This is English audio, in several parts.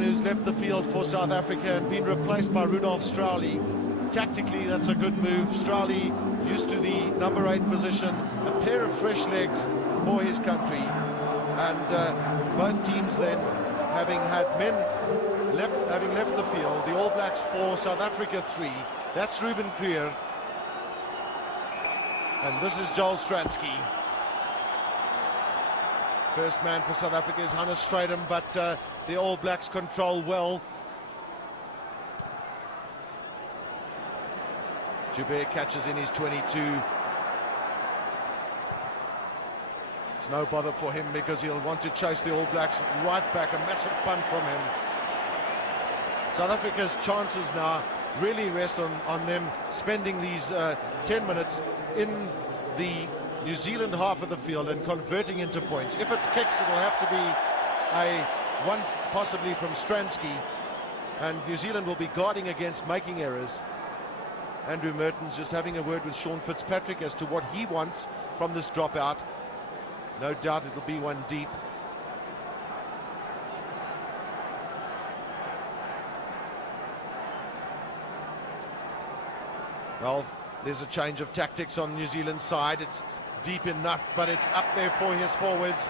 man who's left the field for South Africa and been replaced by Rudolf Strauly. Tactically, that's a good move. Strauly used to the number 8 position, a pair of fresh legs for his country. And both teams then, having had men having left the field, the All Blacks 4, South Africa 3. That's Ruben Creer. And this is Joel Stransky. First man for South Africa is Hannes Strydom, but the All Blacks control well. Joubert catches in his 22. It's no bother for him because he'll want to chase the All Blacks right back. A massive punt from him. South Africa's chances now really rest on them spending these 10 minutes in the New Zealand half of the field and converting into points. If it's kicks, it'll have to be a one possibly from Stransky, and New Zealand will be guarding against making errors. Andrew Merton's just having a word with Sean Fitzpatrick as to what he wants from this dropout. No doubt it'll be one deep. Well, there's a change of tactics on New Zealand's side. It's deep enough, but it's up there for his forwards.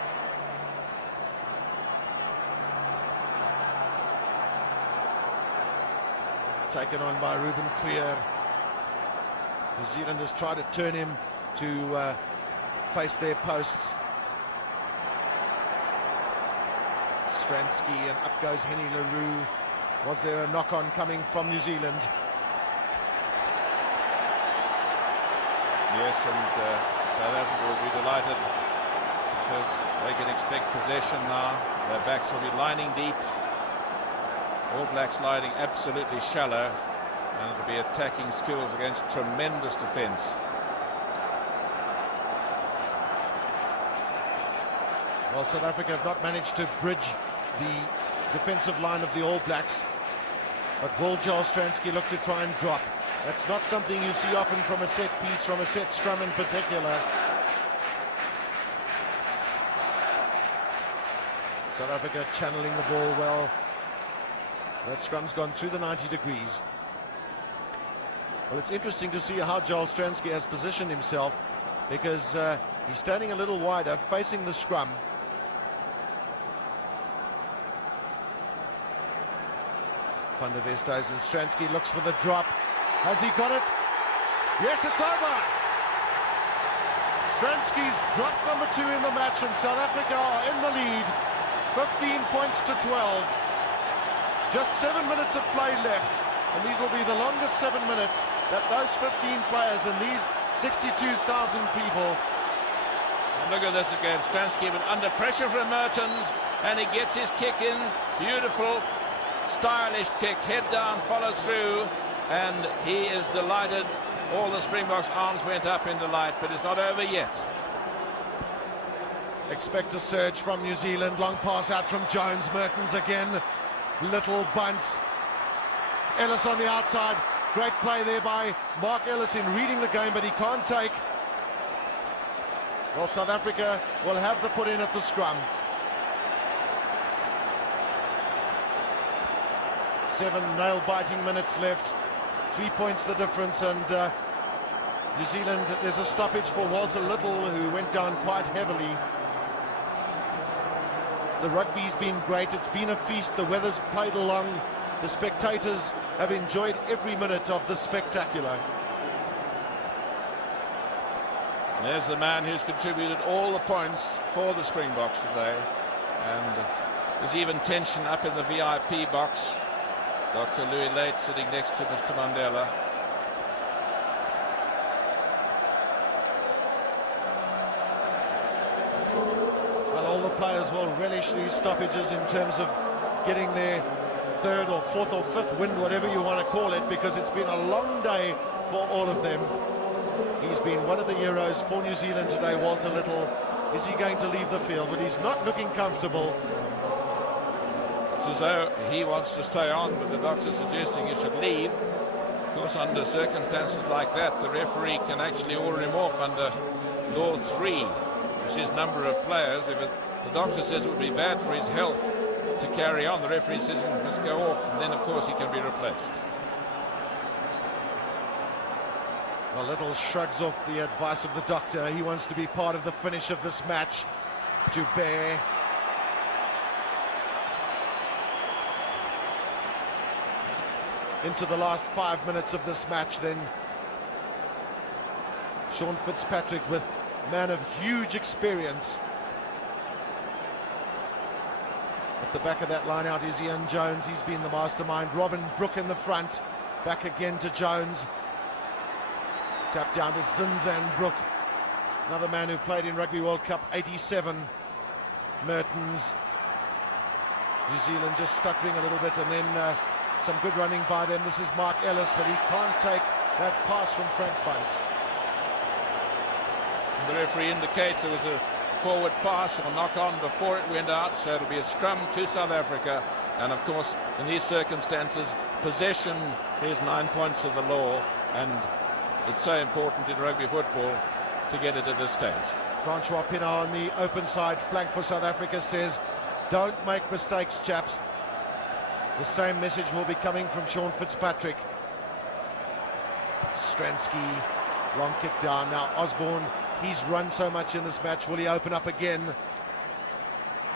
Taken on by Ruben Creer. New Zealand has tried to turn him to face their posts. Stransky, and up goes Henny LaRue. Was there a knock-on coming from New Zealand? Yes, and South Africa will be delighted because they can expect possession now. Their backs will be lining deep. All Blacks lining absolutely shallow, and it'll be attacking skills against tremendous defence. Well, South Africa have not managed to bridge the defensive line of the All Blacks, but will Joel Stransky look to try and drop? That's not something you see often from a set piece, from a set scrum in particular. South Africa channeling the ball well. That scrum's gone through the 90 degrees. Well, it's interesting to see how Joel Stransky has positioned himself, because he's standing a little wider, facing the scrum. Van der Westhuizen, and Stransky looks for the drop. Has he got it? Yes, it's over. Stransky's drop number 2 in the match, and South Africa are in the lead. 15 points to 12. Just 7 minutes of play left, and these will be the longest 7 minutes that those 15 players and these 62,000 people. And look at this again. Stransky under pressure from Mertens, and he gets his kick in. Beautiful, stylish kick, head down, follow through. And he is delighted. All the Springboks' arms went up in delight, but it's not over yet. Expect a surge from New Zealand. Long pass out from Jones. Mertens again. Little bunts. Ellis on the outside. Great play there by Mark Ellis in reading the game, but he can't take. Well, South Africa will have the put in at the scrum. 7 nail-biting minutes left. 3 points the difference, and New Zealand, there's a stoppage for Walter Little, who went down quite heavily. The rugby's been great. It's been a feast. The weather's played along. The spectators have enjoyed every minute of the spectacular. There's the man who's contributed all the points for the Springboks today, and there's even tension up in the VIP box. Dr. Louis Late sitting next to Mr. Mandela. Well, all the players will relish these stoppages in terms of getting their 3rd or 4th or 5th win, whatever you want to call it, because it's been a long day for all of them. He's been one of the heroes for New Zealand today, Walter Little. Is he going to leave the field? But he's not looking comfortable. As though he wants to stay on, but the doctor's suggesting he should leave. Of course, under circumstances like that, the referee can actually order him off under Law 3, which is number of players. If the doctor says it would be bad for his health to carry on. The referee says he must go off, and then of course he can be replaced. Well, Little shrugs off the advice of the doctor. He wants to be part of the finish of this match. Joubert. Into the last 5 minutes of this match then. Sean Fitzpatrick, with man of huge experience. At the back of that line out is Ian Jones. He's been the mastermind. Robin Brook in the front. Back again to Jones. Tap down to Zinzan Brook. Another man who played in Rugby World Cup 87. Mertens. New Zealand just stuttering a little bit, and then some good running by them. This is Mark Ellis, but he can't take that pass from Frank Bunce. The referee indicates there was a forward pass or knock on before it went out, so it'll be a scrum to South Africa. And of course, in these circumstances, possession is 9 points of the law, and it's so important in rugby football to get it at this stage. Francois Pienaar on the open side flank for South Africa says, don't make mistakes, chaps. The same message will be coming from Sean Fitzpatrick. Stransky, long kick down. Now Osborne, he's run so much in this match. Will he open up again?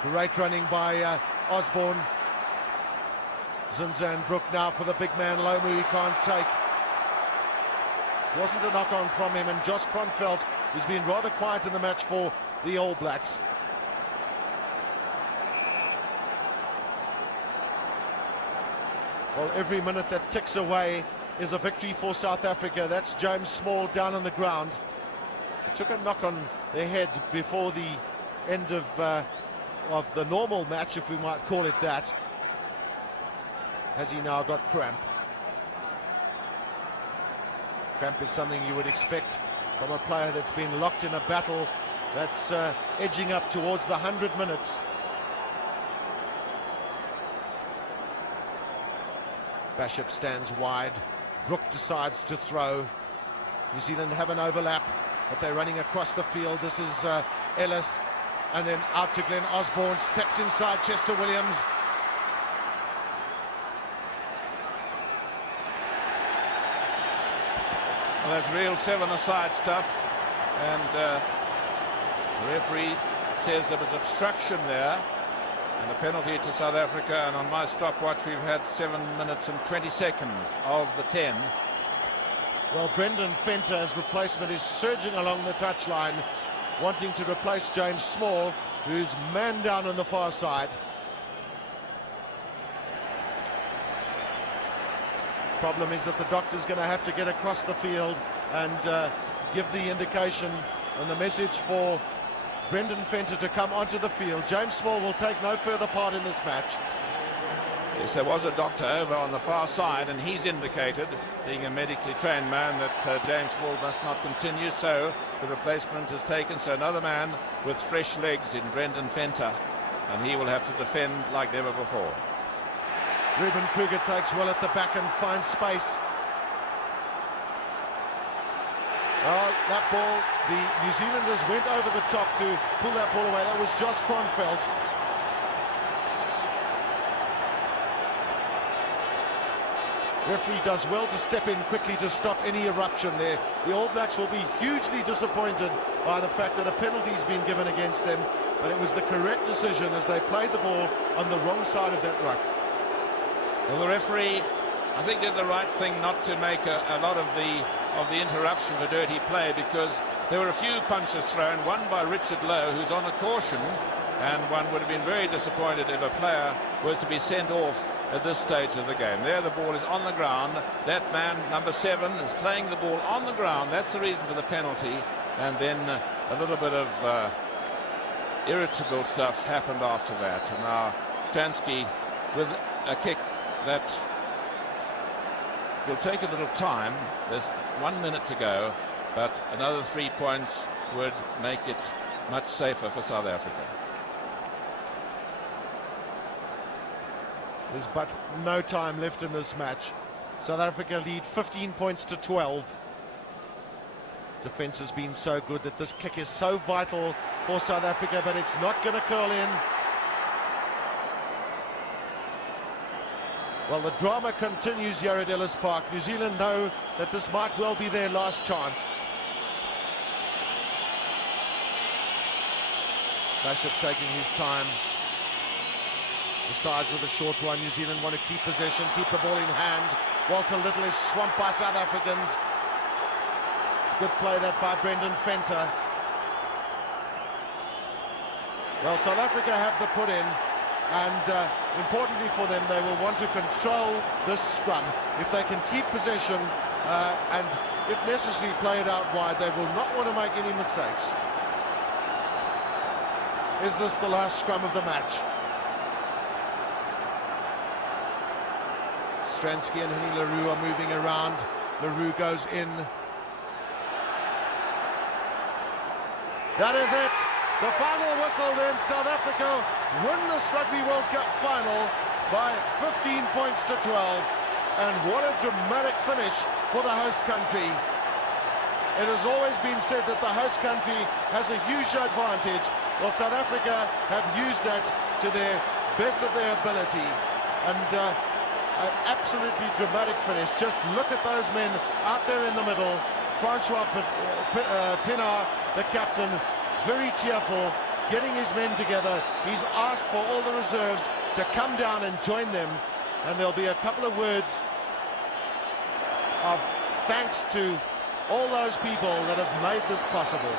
Great running by Osborne. Zinzan Brook now for the big man Lomu, he can't take. Wasn't a knock-on from him, and Josh Kronfeld, who's been rather quiet in the match for the All Blacks. Well, every minute that ticks away is a victory for South Africa. That's James Small down on the ground. He took a knock on the head before the end of the normal match, if we might call it that. Has he now got cramp? Cramp is something you would expect from a player that's been locked in a battle that's edging up towards the 100 minutes. Bishop stands wide. Brook decides to throw. New Zealand have an overlap, but they're running across the field. This is Ellis, and then out to Glenn Osborne. Steps inside Chester Williams. Well, that's real seven-a-side stuff, and the referee says there was obstruction there, and a penalty to South Africa. And on my stopwatch, we've had 7 minutes and 20 seconds of the 10. Well, Brendan Fenter's replacement is surging along the touchline, wanting to replace James Small, who's man down on the far side. Problem is that the doctor's going to have to get across the field and give the indication and the message for Brendan Fenter to come onto the field. James Small will take no further part in this match. Yes, there was a doctor over on the far side, and he's indicated, being a medically trained man, that James Small must not continue, so the replacement is taken. So another man with fresh legs in Brendan Fenter, and he will have to defend like never before. Ruben Kruger takes well at the back and finds space. Oh, that ball, the New Zealanders went over the top to pull that ball away. That was Josh Kronfeld. Referee does well to step in quickly to stop any eruption there. The All Blacks will be hugely disappointed by the fact that a penalty's been given against them, but it was the correct decision as they played the ball on the wrong side of that ruck. Well, the referee, I think, did the right thing not to make a lot of the interruption for dirty play, because there were a few punches thrown, one by Richard Lowe, who's on a caution, and one would have been very disappointed if a player was to be sent off at this stage of the game. There, the ball is on the ground. That man, number 7, is playing the ball on the ground. That's the reason for the penalty. And then a little bit of irritable stuff happened after that. And now Stransky with a kick that will take a little time. There's 1 minute to go, but another 3 points would make it much safer for South Africa. There's but no time left in this match. South Africa lead 15 points to 12. Defense has been so good that this kick is so vital for South Africa, but it's not going to curl in. Well, the drama continues here at Ellis Park. New Zealand know that this might well be their last chance. Bishop taking his time. Decides with a short one. New Zealand want to keep possession, keep the ball in hand. Walter Little is swamped by South Africans. Good play that by Brendan Fenter. Well, South Africa have the put in, and importantly for them, they will want to control this scrum. If they can keep possession and, if necessary, play it out wide, they will not want to make any mistakes. Is this the last scrum of the match? Stransky and Henny LaRue are moving around. LaRue goes in. That is it. The final whistle then. South Africa win this Rugby World Cup final by 15 points to 12. And what a dramatic finish for the host country. It has always been said that the host country has a huge advantage. Well, South Africa have used that to their best of their ability. And an absolutely dramatic finish. Just look at those men out there in the middle. Francois Pienaar, the captain, very cheerful, getting his men together. He's asked for all the reserves to come down and join them, and there'll be a couple of words of thanks to all those people that have made this possible.